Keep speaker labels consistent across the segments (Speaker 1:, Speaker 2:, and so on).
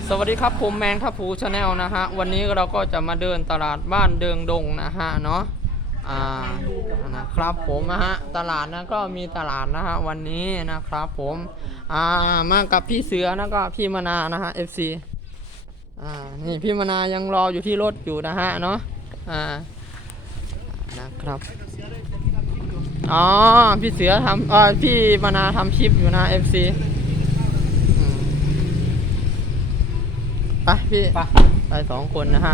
Speaker 1: สวัสดีครับผมแมงทัพพูชาแนลนะฮะวันนี้เราก็จะมาเดินตลาดบ้านเดิงดงนะฮะเนาะนะครับผมนะฮะตลาดนะก็มีตลาดนะฮะวันนี้นะครับผมมากับพี่เสือแล้วก็พี่มนานะฮะ FC นี่พี่มนายังรออยู่ที่รถอยู่นะฮะเนาะนะครับอ๋อพี่เสือทำพี่มนาทำคลิปอยู่นะ FC ไปพี่ไป2 คนนะฮะ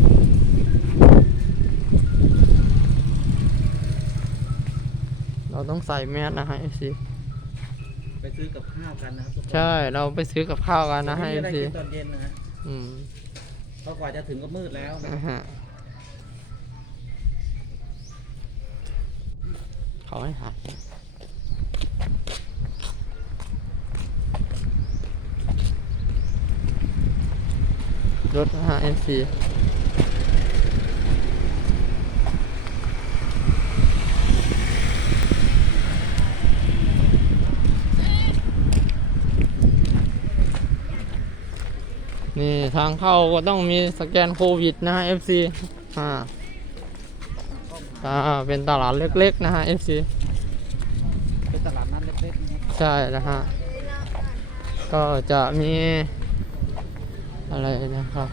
Speaker 1: เราต้องใส่แมสนะฮะ FC
Speaker 2: ไปซื้อกับข้าวกันนะครับ
Speaker 1: ใช่เราไปซื้อกับข้าวกันนะฮะ FC
Speaker 2: ตอนเย็นนะฮะเพราะกว่าจะถึงก็มืดแล้วนะฮะ
Speaker 1: เขาให้ถ่ายรถนะฮะ NC นี่ทางเข้าก็ต้องมีสแกนโควิดนะฮะ FC เป็นตลาดเล็กๆนะฮะ FC
Speaker 2: เป็นตลาดนัดเล็กๆนะครับ
Speaker 1: ใช่นะฮะก็จะมีอะไรนะครับ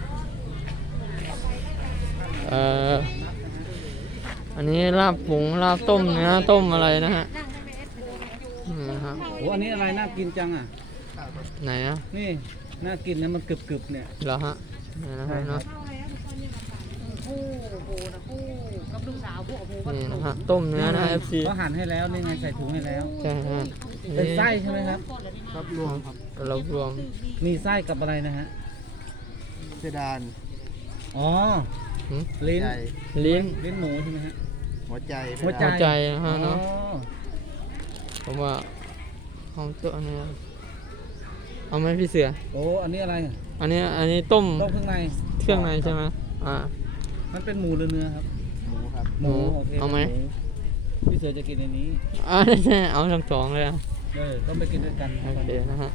Speaker 1: อันนี้ลาบผงลาบต้มเนื้อต้มอะไรนะฮะนะครับ
Speaker 2: โอ้อันนี้อะไรน่ากินจังอ่ะ
Speaker 1: ไหนอ่ะ
Speaker 2: นี่น่ากินนะมันกรึบๆเนี่ย
Speaker 1: เหรอฮะนี่นะฮะเนาะนี่นะฮะต้มเนื้อนะ FC
Speaker 2: เขาหั่นให้แล้วนี่ไงใส่ถุงให้แล้ว
Speaker 1: ใช่ฮะ
Speaker 2: เป็นไส้ใช่ไหมครับ
Speaker 1: รับรวมครับรับรวม
Speaker 2: มีไส้กับอะไรนะฮะ
Speaker 3: เพดาน
Speaker 2: อ๋อลิ้นหมูใช่ไหมฮะ
Speaker 3: หัว
Speaker 1: ใจนะฮะเนาะผมว่าเอาตัวนี้เอาไหมพี่เสือ
Speaker 2: โอ้อันนี้อะไร
Speaker 1: อันนี้ต้ม
Speaker 2: เครื่องใน
Speaker 1: ใช่ไหม
Speaker 2: มันเป็นหมูหรือเนื้อครับ
Speaker 3: หมูครับ
Speaker 2: หมูโอเค
Speaker 1: เอาไหม
Speaker 2: พี่เสือจะกินในนี้
Speaker 1: ใช่เอาทั้งสองเลย
Speaker 2: ต้องไปกินด้วยกัน
Speaker 1: โอเคนะฮะ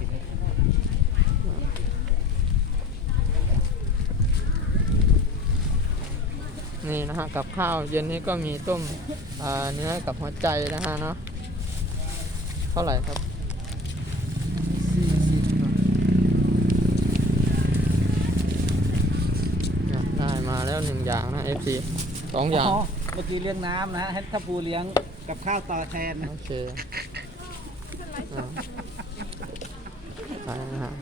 Speaker 1: นี่นะฮะกับข้าวเย็นนี้ก็มีต้มเนื้อกับหัวใจนะฮะเนาะเท่าไหร่ครับได้มาแล้ว1 อย่างนะ FC 2 อย่าง
Speaker 2: เมื่อกี้เลี้ยงน้ำนะฮะให้ทัพปูเลี้ยงกับข้าวต่อแทน
Speaker 1: โอเคไปนะฮะ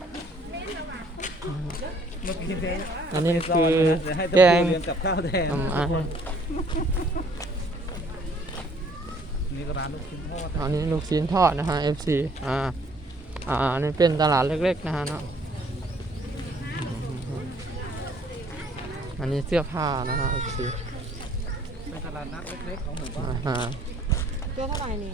Speaker 1: อันนี้คือแกง
Speaker 2: กับข้าวแทนนี่ก็ร้านลูกชิ้นทอด
Speaker 1: อันนี้ลูกชิ้นทอดนะฮะ FC นี่เป็นตลาดเล็กๆนะฮะเนาะอันนี้เสื้อผ้านะฮะ FC
Speaker 2: เป็นตลาดนัดเล็กๆของหมู่บ้าน
Speaker 4: ตัวเท่าไหร่นี่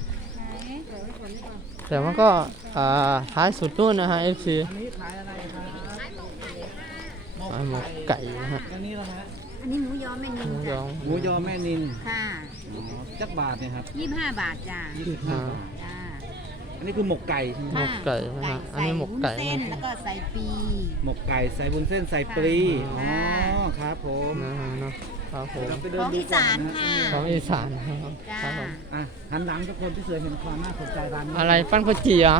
Speaker 1: แต่มันก็ท้ายสุดนู่นนะฮะ FC
Speaker 2: อันนี้ขายอะไรครับ
Speaker 1: หมกไก่นะฮะ
Speaker 2: อันนี้เหรอฮะ
Speaker 4: อันนี้หมูยอแม่นินจ้ะ
Speaker 2: หมูยอแม่นิน
Speaker 4: ค่ะ
Speaker 2: จักบาทเนี่ยครับ
Speaker 4: 25 บาทจ้ะ
Speaker 2: 25 บาทจ้าอันนี้คือหมกไก่ใช่ไหม
Speaker 1: หมกไก่นะฮะอันนี้หมกไก่
Speaker 4: เส้นแล้วก็ใส่ปี
Speaker 2: หมกไก่ใส่วุ้นเส้นใส่ปลีครับผม
Speaker 1: ครับผม
Speaker 4: ของอีสานค่ะ
Speaker 1: ของอีสานครับผม
Speaker 2: หันหลังทุกคนที่เสือเห็นความน่าสนใจร้านนี้
Speaker 1: อะไรปั้นข้าวจี่เหรอ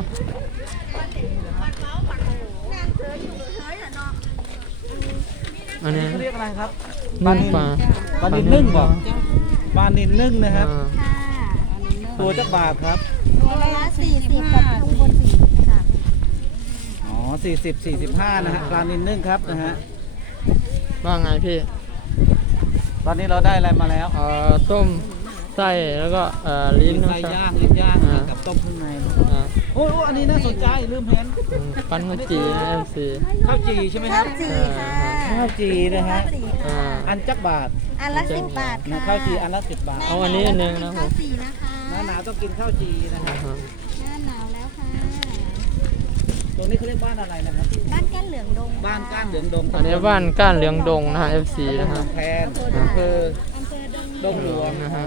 Speaker 1: อันนี้
Speaker 2: เรียกอะไรครับ
Speaker 1: ปลา
Speaker 2: นิลนึ่งบอกปลานิลนึ่งนะครับตัวจักบาทครับ
Speaker 4: ตัวละ40กับข้างบน40ค่ะ
Speaker 2: อ๋อ40-45นะฮะปลานิลนึ่งครับนะฮะ
Speaker 1: ว่าไงพี่
Speaker 2: ตอนนี้เราได้อะไรมาแล้ว
Speaker 1: ต้มไส้แล้วก็ลิ้น
Speaker 2: ไส้ย่างกับต้มข้างในโอ้อันนี้น่าสนใจลืมเห็น
Speaker 1: ปั้นข้าวจี่นะ FC
Speaker 2: ข้าวจีใช่ไหมครับข้าวจีนะฮะอันจักบาท
Speaker 4: อันละ10 บาทค่ะ
Speaker 2: ข้าวจีอันละ10 บาท
Speaker 1: เอาอันนี้อันนึงนะผม
Speaker 2: หน้าหนาวต้องกินข้าวจีนะฮะ
Speaker 4: หน้าหนาวแล้วค่ะ
Speaker 2: ตรงนี้เขาเรียกบ้านอะไรนะครับ
Speaker 4: บ้านก้านเหลืองดง
Speaker 2: บ้านก้านเหลืองดง
Speaker 1: อันนี้บ้านก้านเหลืองดงนะฮะ FC นะฮะ
Speaker 2: แพนอำเภอดงหลวง
Speaker 1: นะฮะ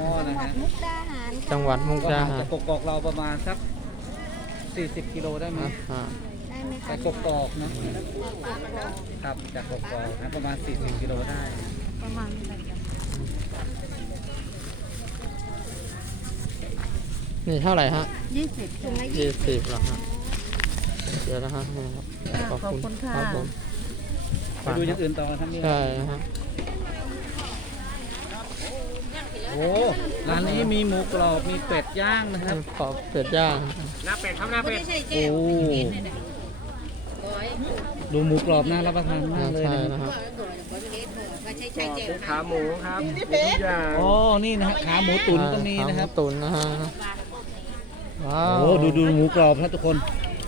Speaker 4: จังหวัดมุกดาหาร
Speaker 2: จากกกอกเราประมาณสัก40 กิโลได้ไหม
Speaker 4: ได้ไหม
Speaker 2: ไป
Speaker 4: คะ
Speaker 2: กอกๆนะครับจากกอกๆนะประมาณ40กิโลได้
Speaker 4: ประมาณนี้เลยจ้ะ
Speaker 1: นี่เท่าไหร่ฮะ
Speaker 4: 20ถุงละ
Speaker 1: 20เหรอฮะเดี๋ยวนะฮะขอบคุณครับผม
Speaker 2: ไปดูอย่างอื่นต่อครับนี่
Speaker 1: ใช่ฮะ
Speaker 2: โอ้ร้านนี้มีหมูกรอบมีเป็ดย่างนะครับ
Speaker 1: ขอบเป็ดย่าง
Speaker 2: โอ้ดูหมูกรอบน่ารับประทานมากเลย
Speaker 1: ใช่
Speaker 2: นะ
Speaker 1: นะ
Speaker 2: ค
Speaker 1: ค
Speaker 2: รั
Speaker 1: รั
Speaker 2: บบ
Speaker 3: เป็นขาหมูครับมีทุกอย่าง
Speaker 2: โอ้นี่นะฮะขาหมูตุ๋นก็มีนะครับ
Speaker 1: หมูตุ๋นนะฮะว้าว
Speaker 2: โอ้ดูหมูกรอบนะทุกคน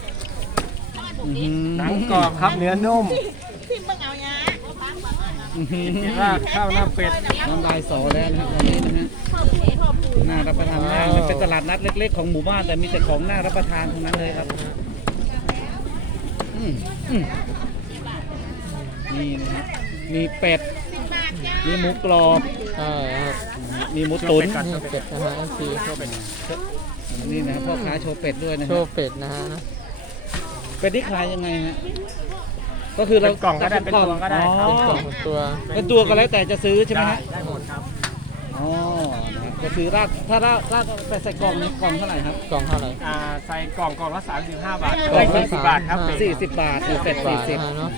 Speaker 3: หนังกรอบครับเนื้อนุ่ม
Speaker 2: อื้อหือ
Speaker 3: ราดข้าวหน้าเป็ด
Speaker 2: น้ำลายสอแล้วนะครับวันนี้นะฮะน่ารับประทานมากมันเป็นตลาดนัดเล็ก ๆ ของหมู่บ้านแต่มีแต่ของน่ารับประทานทั้งนั้นเลยครับอืมนี่นะฮะมีเป็ดมีหมูกรอบ
Speaker 1: ใช่ครับ
Speaker 2: มีหมูตุ๋น
Speaker 1: นี่เป็ดนะฮะคือ
Speaker 2: นี่นะพ่อค้าโชว์เป็ดด้วยนะ
Speaker 1: โช
Speaker 2: ฮะ
Speaker 1: ว์เป็ดนะฮะ
Speaker 2: เป็ดที่ขายยังไงฮะก็คือเรา
Speaker 3: เป็นกล่องก็ได้เป็นตัวก็ได้ครับ
Speaker 1: เป็นกล่องเป็นตัว
Speaker 2: เป็นตัวก็แล้วแต่จะซื้อใช่ไหมฮะ
Speaker 3: ได้หมดครับ
Speaker 2: อ๋อนะครับก็คือถ้าราดไปใส่กล่องนี้กล่องเท่าไหร่ครับ
Speaker 1: กล่องเท่าไหร่
Speaker 3: ใส่กล่องละ35 บาท
Speaker 1: กล่องละ
Speaker 3: 40 บาทครับ
Speaker 2: 40 บาทหรือเป็ด
Speaker 1: บาท
Speaker 2: 40
Speaker 1: นะฮะเนาะ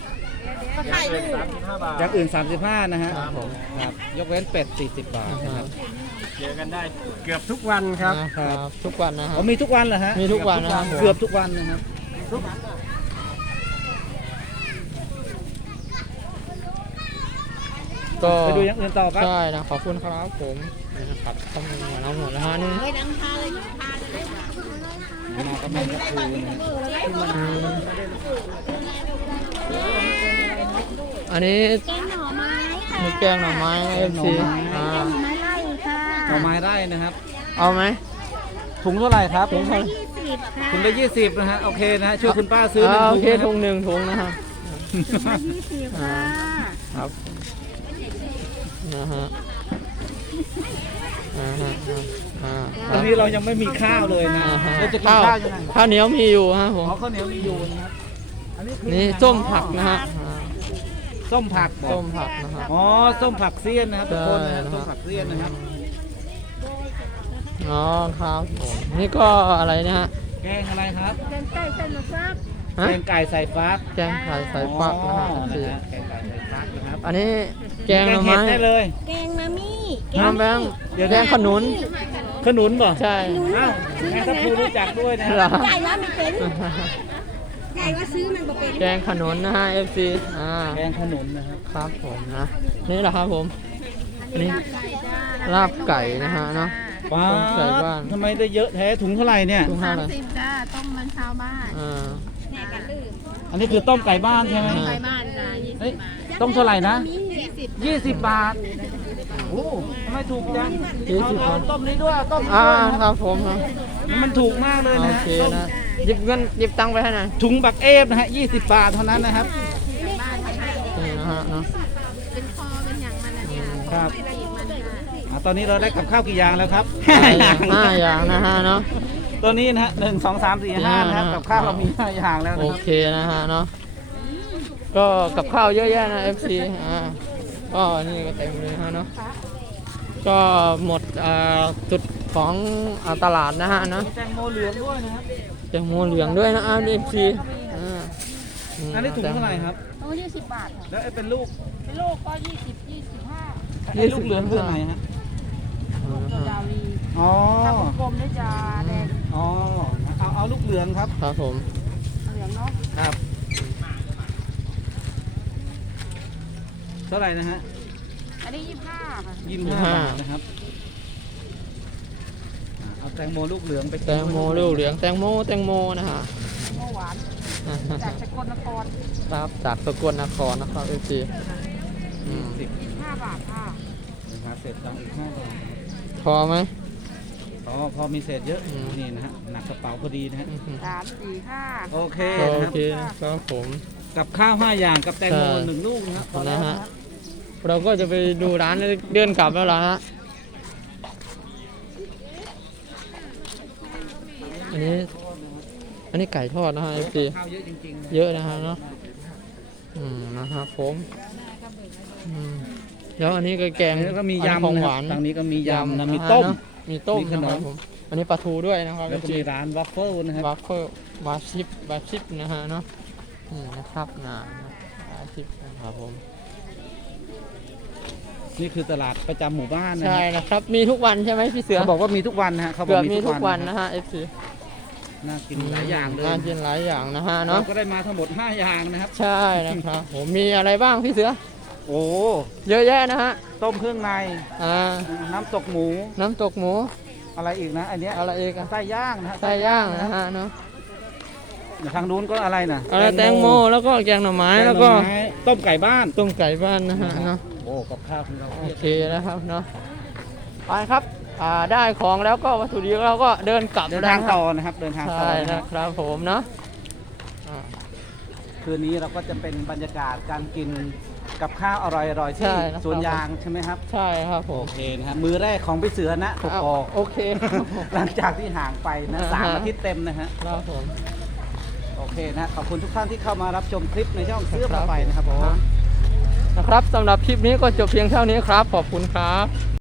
Speaker 3: 35 บาท
Speaker 2: อย่างอื่น 35 นะฮะ
Speaker 1: ครับผม
Speaker 2: ครับยกเว้นเป็ด 40 บาทนะครับ
Speaker 3: เจอกันได้เกือบทุกวันครับ
Speaker 1: ครับทุกวันนะฮะ
Speaker 2: อ๋อมีทุกวันเหรอฮะ
Speaker 1: มีทุกวันนะครับผม
Speaker 2: เกือบทุกวันนะครับ
Speaker 1: ก็
Speaker 2: ไปดูอย่างอื่นต่อครับ
Speaker 1: ใช่นะขอบคุณครับผมนี่นะครับต้องมีน้ำหมดแล้วฮะนี่
Speaker 2: มากับแม่กับครูนะฮะ
Speaker 1: อันนี้
Speaker 4: แกงหน่อไม้ค่ะ
Speaker 1: มีแกงหน่อไม้เอฟซี
Speaker 4: แกงหน่อไม้ไล่ค่ะ
Speaker 2: หน่อไม้ไร่นะครับ
Speaker 1: เอาไหม
Speaker 2: ถุงเท่าไหร่ครับ
Speaker 1: ถุงเท่าไหร่
Speaker 4: 20ค่ะ
Speaker 2: ถุงละ20นะฮะโอเคนะฮะช่วยคุณป้าซื้อหนึ่ง
Speaker 1: โอ
Speaker 2: ถุง
Speaker 1: เค
Speaker 2: นะค
Speaker 1: ถุ
Speaker 2: รับ
Speaker 1: งหนึ่งถุงนะครับ
Speaker 4: 20ค่ะ
Speaker 1: ครับนะฮะ
Speaker 2: ตอนนี้เรายังไม่มีข้าวเลยนะเราจะกิน
Speaker 1: ข้าว
Speaker 2: ข้าวยังไง
Speaker 1: ข้าวเหนียวมีอยู่ฮะผม
Speaker 2: อ๋อข้าวเหนียวมีอยู่นะครับอันนี้คือ
Speaker 1: นี่ส้มผักนะฮะ
Speaker 2: ส้มผักบอก
Speaker 1: ส้มผักนะฮะ
Speaker 2: อ๋อส้มผักเสี้ยนนะครับทุกคนนะครับ
Speaker 1: ใช่นะครับ
Speaker 2: ส้มผักเสี้ยนนะครับ
Speaker 1: อ๋อครับผมนี่ก็อะไรเนะฮะ
Speaker 2: แกงอะไรครับ
Speaker 4: แกงไก่ใส่หมูสับ
Speaker 1: ฮะ
Speaker 2: แกงไก่ใส่ฟัก
Speaker 1: แกงไข่ใส่ฟักนะฮะ
Speaker 2: อ๋อ
Speaker 1: คือ
Speaker 2: นะฮะแกงไก่ใส่ฟักนะครับ
Speaker 1: อันนี้แกงหน่อ
Speaker 2: เห็
Speaker 1: ไม้
Speaker 2: ดได้เลย
Speaker 4: แกงมามี่
Speaker 1: น้ำแบงค์แกงขนุน
Speaker 2: ขนุนบ่
Speaker 1: ใช่
Speaker 2: อ้าวแม่ทัพพูรู้จักด้วยนะ
Speaker 1: เหรอ
Speaker 4: ไก่ว่ามันเป็นไก่ว่าซื้อมันบ่เป็น
Speaker 1: แกงขนุนนะฮะ FC
Speaker 2: แกงขนุนนะครับ
Speaker 1: ครับผมนะนี่แหละครับผมอันนี้
Speaker 4: ไก่จ้า
Speaker 1: ลาบไก่นะฮะเนาะ
Speaker 2: ป้า
Speaker 1: ต้มใส่บ้าน
Speaker 2: ทำไมได้เยอะแท้ถุงเท่าไหร่เนี่ย
Speaker 1: ถุงเท่าไหร่
Speaker 4: 30จ้าต้มมันชาวบ้าน
Speaker 1: อ่า
Speaker 4: แม่กันลืม
Speaker 2: อันนี้คือต้มไก่บ้านใช่ไหม
Speaker 1: อ่า
Speaker 4: ไก่บ้านจ้า
Speaker 2: เฮ้ยต้มเท่าไหร่นะ
Speaker 4: 20
Speaker 2: 20 บาทโอ้ทำไมถูกจัง
Speaker 1: 20
Speaker 2: เอาต้มนี้ด้วยต้มนี้
Speaker 1: อ่า
Speaker 2: ด้วยนะครับ
Speaker 1: ผมนะ
Speaker 2: มันถูกมากเลย
Speaker 1: โอ
Speaker 2: นะ
Speaker 1: เค
Speaker 2: ต้ม
Speaker 1: นะหยิบเงินหยิบตังค์ไปให้หน่อย
Speaker 2: ถุงบักเอฟนะฮะ20 บาทเท่านั้นนะครับ
Speaker 1: นี่นะฮะเนาะ
Speaker 4: เป็นคอเป็นอย่างมันเนี่ย
Speaker 2: ครับ
Speaker 4: ปีกมันค่ะ
Speaker 2: ตอนนี้เราได้กับข้าวกี่อย่างแล้วครับ
Speaker 1: 5 อย่างนะฮะเนาะ
Speaker 2: ตัวนี้นะฮะ1 2 3 4 5นะครับกับข้าวเรามี5อย่างแล้ว
Speaker 1: โอ
Speaker 2: นะครับ
Speaker 1: เคนะฮะเนาะก็กับข้าวเยอะแยะนะ FC ก็นี่ก็เต็มเลยฮะเนาะก็หมดจุดของตลาดนะฮะเนาะ
Speaker 2: มีแตงโมเหลืองด้วยนะครับ
Speaker 1: แตงโมเหลืองด้วยนะFC
Speaker 2: อันนี้ถุงเท่าไหร่ครับ
Speaker 4: โอ้20 บาทค่ะ
Speaker 2: แล้วไอ้เป็นลูก
Speaker 4: เป็นโลกก็20 25
Speaker 2: ไอ้ลูกเหลืองคือไหนฮะ
Speaker 4: ยาวดี
Speaker 2: อ๋อ
Speaker 4: ถ้ากลมๆได้จะแดง
Speaker 2: อ๋อเอาลูกเหลืองครับ
Speaker 1: ครับผม
Speaker 4: เหลืองเนาะ
Speaker 2: ครับเท่าไหร่นะฮะ
Speaker 4: อันนี้25ค่ะ
Speaker 2: 25 บาทนะครับเอาแตงโมลูกเหลืองไปกิน
Speaker 1: แตงโมลูกเหลืองแตงโมนะฮะ
Speaker 4: เมื่อหวานจากสกลนคร
Speaker 1: ครับจากสกลนครนะครับ FC
Speaker 4: 25 บาทค่ะ
Speaker 2: นะครับเศษตังค์อีก5 บาท
Speaker 1: พอไหม
Speaker 2: พอมีเศษเยอะ
Speaker 1: อืม
Speaker 2: นี่นะฮะหนักกระเป๋าพอดีนะฮะ
Speaker 4: 3 4 5
Speaker 2: โอเค
Speaker 1: โอ
Speaker 2: นะครับ
Speaker 1: เคครับผม
Speaker 2: กับข้าว5อย่างกับแตงโม
Speaker 1: ใช่
Speaker 2: 1 ลูกนะครับพอแล้ว
Speaker 1: นะ
Speaker 2: นะ
Speaker 1: ฮะ
Speaker 2: ฮะ
Speaker 1: เราก็จะไปดูร้านเดินกลับแล้วล่ะฮะอันอันนี้ไก่ทอดนะฮะ FC
Speaker 2: ข้าวเยอะจริงๆ
Speaker 1: เยอะนะฮะเนาะนะครับผมแล้วอันนี้ก็แกง
Speaker 2: แล้วก็มี
Speaker 1: อันนี้ของ
Speaker 2: ยำนะ
Speaker 1: ห
Speaker 2: ครั
Speaker 1: วา
Speaker 2: บ
Speaker 1: น
Speaker 2: ทางนี้ก็มียำนะ
Speaker 1: ะ
Speaker 2: มี
Speaker 1: ฮะ
Speaker 2: ต้ม
Speaker 1: เนอะมีต้ม
Speaker 2: มีขนม
Speaker 1: นะครับผมอันนี้ปลาทูด้วยนะครับ
Speaker 2: แล้วก็มีร้านวัฟเฟิลนะครับ
Speaker 1: วาฟเฟิลวาชิปนะฮะเนาะนี่นะครับวาชิปนะครับผม
Speaker 2: นี่คือตลาดประจำหมู่บ้านนะ
Speaker 1: ใช่
Speaker 2: ครับ
Speaker 1: นะครับมีทุกวันใช่ไหมพี่เสือ
Speaker 2: เขาบอกว่ามีทุกวันนะฮะเขาบอ
Speaker 1: เกื
Speaker 2: ก
Speaker 1: อบ
Speaker 2: มี
Speaker 1: มี
Speaker 2: ทุ
Speaker 1: ทุ
Speaker 2: ก
Speaker 1: ก
Speaker 2: วั
Speaker 1: วัน นนะฮะ FC
Speaker 2: น่ากินหลายอย่างเลย
Speaker 1: น่ากินหลายอย่างนะฮะ
Speaker 2: เรา
Speaker 1: เนาะ
Speaker 2: ก็ได้มาทั้งหมด5อย่างนะครับ
Speaker 1: ใช่นะครับผมมีอะไรบ้างพี่เสือ
Speaker 2: โอ้
Speaker 1: เยอะแยะนะฮะ
Speaker 2: ต้มเครื่องใน น้ำตกหมู
Speaker 1: น้ำตกหมู
Speaker 2: อะไรอีกนะอันเนี้ย
Speaker 1: อะไรอีกอะ
Speaker 2: ไส้ย่างนะฮะ
Speaker 1: ไส้ย่างนะฮะเนาะ
Speaker 2: ทางนู้นก็อะไรนะ
Speaker 1: อะไรแตงโมแล้วก็แกงหน่อไม้แล้วก็
Speaker 2: แกงหน่อไม้ต้มไก่บ้าน
Speaker 1: ต้มไก่บ้านนะฮะเนาะ
Speaker 2: โอ้กับข้าวของเรา
Speaker 1: โอเคนะครับเนาะไปครับได้ของแล้วก็วัตถุดิบเราก็เดินกลับ
Speaker 2: เดินทางต่อนะครับเดินทางต่อ
Speaker 1: ใช่
Speaker 2: นะ
Speaker 1: นะครับผมเนาะอ่า
Speaker 2: คืนนี้เราก็จะเป็นบรรยากาศการกินกับข้าวอร่อยๆที่
Speaker 1: ใช่นะครับ
Speaker 2: สวนยางใช่ไหมครับ
Speaker 1: ใช่ครับผม
Speaker 2: โอเคนะครับมือแรกของพี่เสือนะกกอก
Speaker 1: โอเค
Speaker 2: หลังจากที่ห่างไปนะ
Speaker 1: อ่าฮะ
Speaker 2: 3 อาทิตย์เต็มนะฮะ
Speaker 1: ครับผม
Speaker 2: โอเคนะขอบคุณทุกท่านที่เข้ามารับชมคลิปในช่องเสื้อผ้าไปนะครับผม
Speaker 1: นะครับสำหรับคลิปนี้ก็จบเพียงเท่านี้ครับขอบคุณครับ